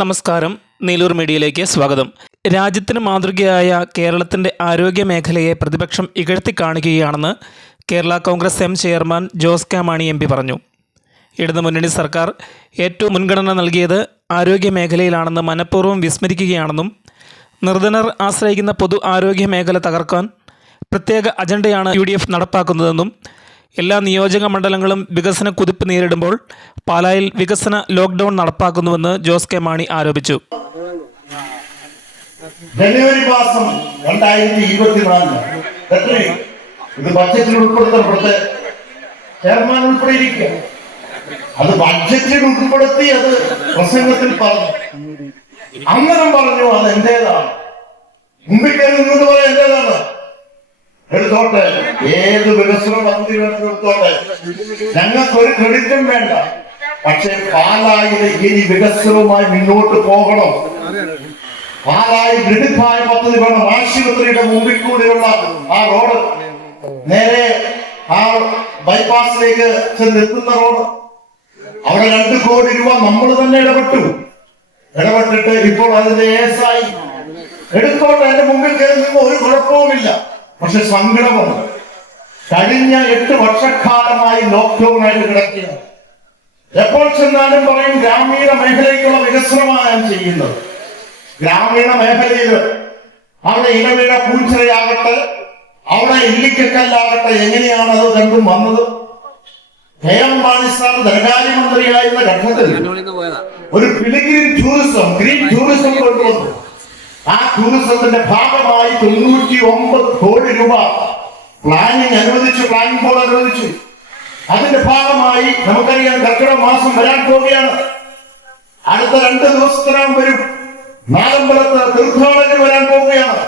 നമസ്കാരം, നീലൂർ മീഡിയയിലേക്ക് സ്വാഗതം. രാജ്യത്തിന് മാതൃകയായ കേരളത്തിൻ്റെ ആരോഗ്യ മേഖലയെ പ്രതിപക്ഷം ഇകഴ്ത്തിക്കാണുകയാണെന്ന് Kerala Congress M chairman Jose K Mani M P പറഞ്ഞു. ഇടതുമുന്നണി സർക്കാർ ഏറ്റവും മുൻഗണന നൽകിയത് ആരോഗ്യ മേഖലയിലാണെന്ന് മനഃപൂർവ്വം വിസ്മരിക്കുകയാണെന്നും നിർധനർ ആശ്രയിക്കുന്ന പൊതു ആരോഗ്യ മേഖല തകർക്കാൻ പ്രത്യേക അജണ്ടയാണ് UDF നടപ്പാക്കുന്നതെന്നും എല്ലാ നിയോജക മണ്ഡലങ്ങളും വികസന കുതിപ്പ് നേരിടുമ്പോൾ പാലായിൽ വികസന ലോക്ക്ഡൌൺ നടപ്പാക്കുന്നുവെന്ന് ജോസ് കെ മാണി ആരോപിച്ചു. ജനുവരി മാസം 2024 ഇത് ബഡ്ജറ്റിൽ ഉൾപ്പെടുത്തപ്പെട്ട ചെയർമാൻ ഉൾപ്പെടെയിരിക്കുക. അത് ബഡ്ജറ്റിൽ ഉൾപ്പെടുത്തി അത് പ്രസംഗത്തിൽ പറഞ്ഞു. അങ്ങനെ പറഞ്ഞു അത് എന്റേതാണ്, മുമ്പിൽ കയറി നിന്നോട് പറയാൻ എന്റേതാണ്, എടുത്തോട്ടെ, ഏത് വികസന പദ്ധതി എടുത്തോട്ടെ, ഞങ്ങൾക്കൊരു ക്രെഡിറ്റും വേണ്ട. പക്ഷെ പാലായിലെ ഇനി വികസനവുമായി മുന്നോട്ട് പോകണം. പാലായി ബൃഹത്തായ പദ്ധതി വേണം. ആശുപത്രിയുടെ മുമ്പിൽ കൂടെയുള്ള ആ റോഡ്, നേരെ ആ ബൈപ്പാസിലേക്ക് ചെന്നെത്തുന്ന റോഡ്, അവിടെ 2 കോടി രൂപ നമ്മൾ തന്നെ ഇടപെട്ടിട്ട് ഇപ്പോൾ അതിന്റെ ഏസായി എടുത്തോട്ടെ. എന്റെ മുമ്പിൽ കയറി നിൽക്കുമ്പോൾ ഒരു കുഴപ്പവുമില്ല. പക്ഷെ സങ്കടമാണ്, കഴിഞ്ഞ 8 വർഷക്കാലമായി ലോക്ക്ഡൌൺ ആയിട്ട് കിടക്കുകയാണ്. എപ്പോൾ ചെന്നാലും പറയും ഗ്രാമീണ മേഖലയ്ക്കുള്ള വികസനമാണ് ചെയ്യുന്നത്. ഗ്രാമീണ മേഖലയിൽ അവിടെ ഇലവിഴ പൂഞ്ചിറയാകട്ടെ, അവിടെ ഇല്ലിക്കല്ലാകട്ടെ, എങ്ങനെയാണ് അത് രണ്ടും വന്നത്? KM മാണി സാർ ധനകാര്യമന്ത്രിയായിരുന്ന ഘട്ടത്തിൽ ഒരു പിലിഗ്രിം ടൂറിസം, ഗ്രീൻ ടൂറിസം കൊണ്ടുവന്നു. ആ ടൂറിസത്തിന്റെ ഭാഗമായി 99 കോടി രൂപ പ്ലാനിംഗ് അനുവദിച്ചു, പ്ലാനിംഗ് ബോർഡ് അനുവദിച്ചു. അതിന്റെ ഭാഗമായി നമുക്കറിയാം കർക്കിടക മാസം വരാൻ പോവുകയാണ്. അടുത്ത 2 ദിവസത്തിനകം വരും. നാലമ്പലത്ത് തീർത്ഥാടകർ വരാൻ പോവുകയാണ്.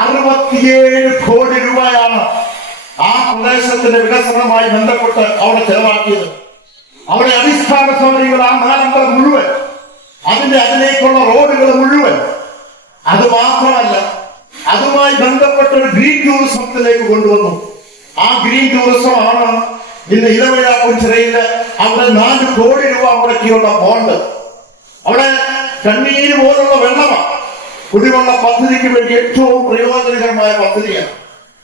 67 കോടി രൂപയാണ് ആ പ്രദേശത്തിന്റെ വികസനവുമായി ബന്ധപ്പെട്ട് അവിടെ ചെലവാക്കിയത്. അവിടെ അടിസ്ഥാന സൗകര്യങ്ങൾ, ആ നാലമ്പലം മുഴുവൻ, അതിലേക്കുള്ള റോഡുകൾ മുഴുവൻ. അത് മാത്രമല്ല, അതുമായി ബന്ധപ്പെട്ട ഒരു ഗ്രീൻ ടൂറിസത്തിലേക്ക് കൊണ്ടുവന്നു. ആ ഗ്രീൻ ടൂറിസമാണ് ഇന്ന് ഇലവിഴ പൂഞ്ചിറയില് അവിടെ 4 കോടി രൂപ മുടക്കിയുള്ള ബോണ്ട്. അവിടെ കണ്ണീര് പോലുള്ള വെള്ളമാണ്. കുടിവെള്ള പദ്ധതിക്ക് വേണ്ടി ഏറ്റവും പ്രയോജനകരമായ പദ്ധതിയാണ്.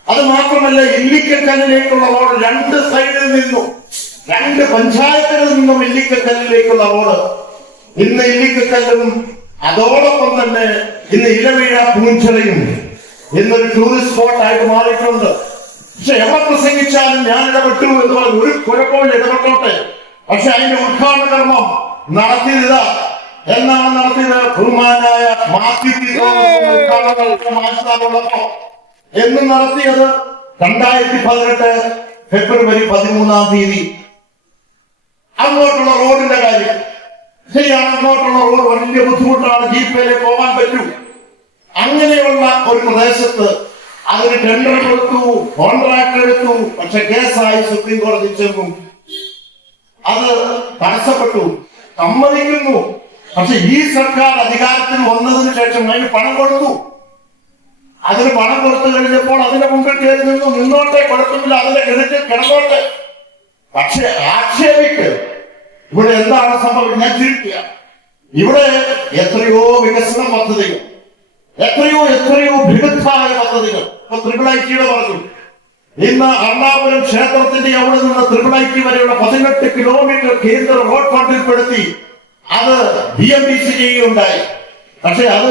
അത് മാത്രമല്ല, ഇല്ലിക്കക്കല്ലിലേക്കുള്ള റോഡ് 2 സൈഡിൽ നിന്നും, 2 പഞ്ചായത്തുകളിൽ നിന്നും ഇല്ലിക്കക്കല്ലിലേക്കുള്ള റോഡ് ഇന്ന് ഇല്ലിക്കക്കല്ലും അതോടൊപ്പം തന്നെ ഇന്ന് ഇലവിഴ പൂഞ്ചിറയും ഇന്നൊരു ടൂറിസ്റ്റ് സ്പോട്ടായിട്ട് മാറിയിട്ടുണ്ട്. പക്ഷെ എവിടെ പ്രസംഗിച്ചാലും ഞാൻ ഇടപെട്ടു എന്ന് പറഞ്ഞു, ഒരു കുഴപ്പമില്ല, ഇടപെട്ടോട്ടെ. പക്ഷെ അതിന്റെ ഉദ്ഘാടന കർമ്മം നടത്തിയത് എന്നാണ് നടത്തിയത്? ബഹുമാനായ എന്നും നടത്തിയത് 2018 ഫെബ്രുവരി 13 അങ്ങോട്ടുള്ള റോഡിന്റെ കാര്യം ശരിയാണ്. അങ്ങോട്ടുള്ള റോഡ് വലിയ ബുദ്ധിമുട്ടാണ്, ജീപ്പിലേക്ക് പോകാൻ പറ്റൂ. അങ്ങനെയുള്ള ഒരു പ്രദേശത്ത് അതിന് ടെൻഡർ കൊടുത്തു, കോൺട്രാക്ട് എടുത്തു. പക്ഷെ കേസായി സുപ്രീം കോടതി ചെന്നു. അത് തടസ്സപ്പെട്ടു, സമ്മതിക്കുന്നു. പക്ഷെ ഈ സർക്കാർ അധികാരത്തിൽ വന്നതിന് ശേഷം അതിന് പണം കൊടുത്തു. അതിന് പണം കൊടുത്തു കഴിഞ്ഞപ്പോൾ അതിന്റെ മുമ്പിൽ കയറി നിന്നോട്ടെ, കുഴപ്പമില്ല, അതിന്റെ കിടന്നോട്ടെ. പക്ഷെ ആക്ഷേപിക്ക് ഇവിടെ എന്താണ് സംഭവിക്കുന്നത്? ഞാൻ ചിരിക്കുക. ഇവിടെ എത്രയോ വികസന പദ്ധതികൾ, എത്രയോ ബൃഹത്തായ പദ്ധതികൾ. ഇപ്പൊ IIIT പറഞ്ഞു, ഇന്ന് എറണാകുളം ക്ഷേത്രത്തിന്റെ അവിടെ നിന്ന് IIIT വരെയുള്ള 18 കിലോമീറ്റർ കേന്ദ്ര റോഡ് ഫണ്ടിൽപ്പെടുത്തി അത് BMTC ചെയ്യുകയുണ്ടായി. പക്ഷെ അത്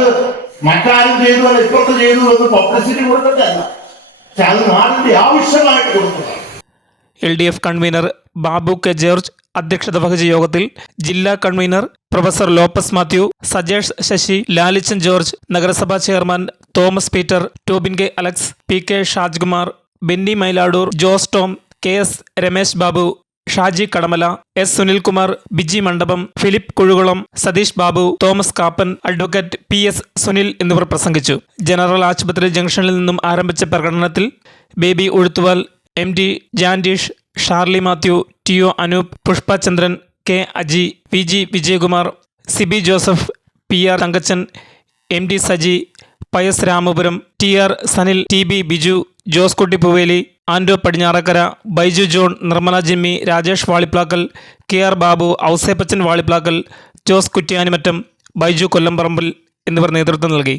മറ്റാരും ചെയ്തു, അത് ഇപ്പുറത്ത് ചെയ്തു എന്ന് പബ്ലിസിറ്റി കൊടുത്തിട്ടല്ല, പക്ഷെ അത് നാടിന്റെ ആവശ്യമായിട്ട് കൊടുത്തതാണ്. LDF convener Babu K George അധ്യക്ഷത വഹിച്ച യോഗത്തിൽ ജില്ലാ കൺവീനർ പ്രൊഫസർ ലോപ്പസ് മാത്യു, സജേഷ് ശശി, ലാലിച്ചൻ ജോർജ്, നഗരസഭാ chairman Thomas Peter, Tobin K Alex, PK Shajkumar, Benny Mailadoor, Jose Tom, KS Ramesh Babu, Shaji Kadamala, S Sunilkumar, Biji Mandapam, Philip Kuzhukulam, Satheesh Babu, Thomas Kappan, advocate PS Sunil എന്നിവർ പ്രസംഗിച്ചു. ജനറൽ ആശുപത്രി ജംഗ്ഷനിൽ നിന്നും ആരംഭിച്ച പ്രകടനത്തിൽ Baby Uzhuthuval, MD Jandeesh, Sharly Mathew, TO Anoop, Pushpa Chandran, K Aji, VG Vijayakumar, Sibi Joseph, PR Thankachan, MD Saji, Pius Ramapuram, TR Sanil, TB Biju, Jose Kutty Poovely, Ando Padinjarakkara, Baiju John, Nirmala Jimmy, Rajesh Valiplackal, KR Babu, Ouseppachan Valiplackal, Jose Kuttyanimattam, Baiju Kollamparambil എന്നിവർ നേതൃത്വം നൽകി.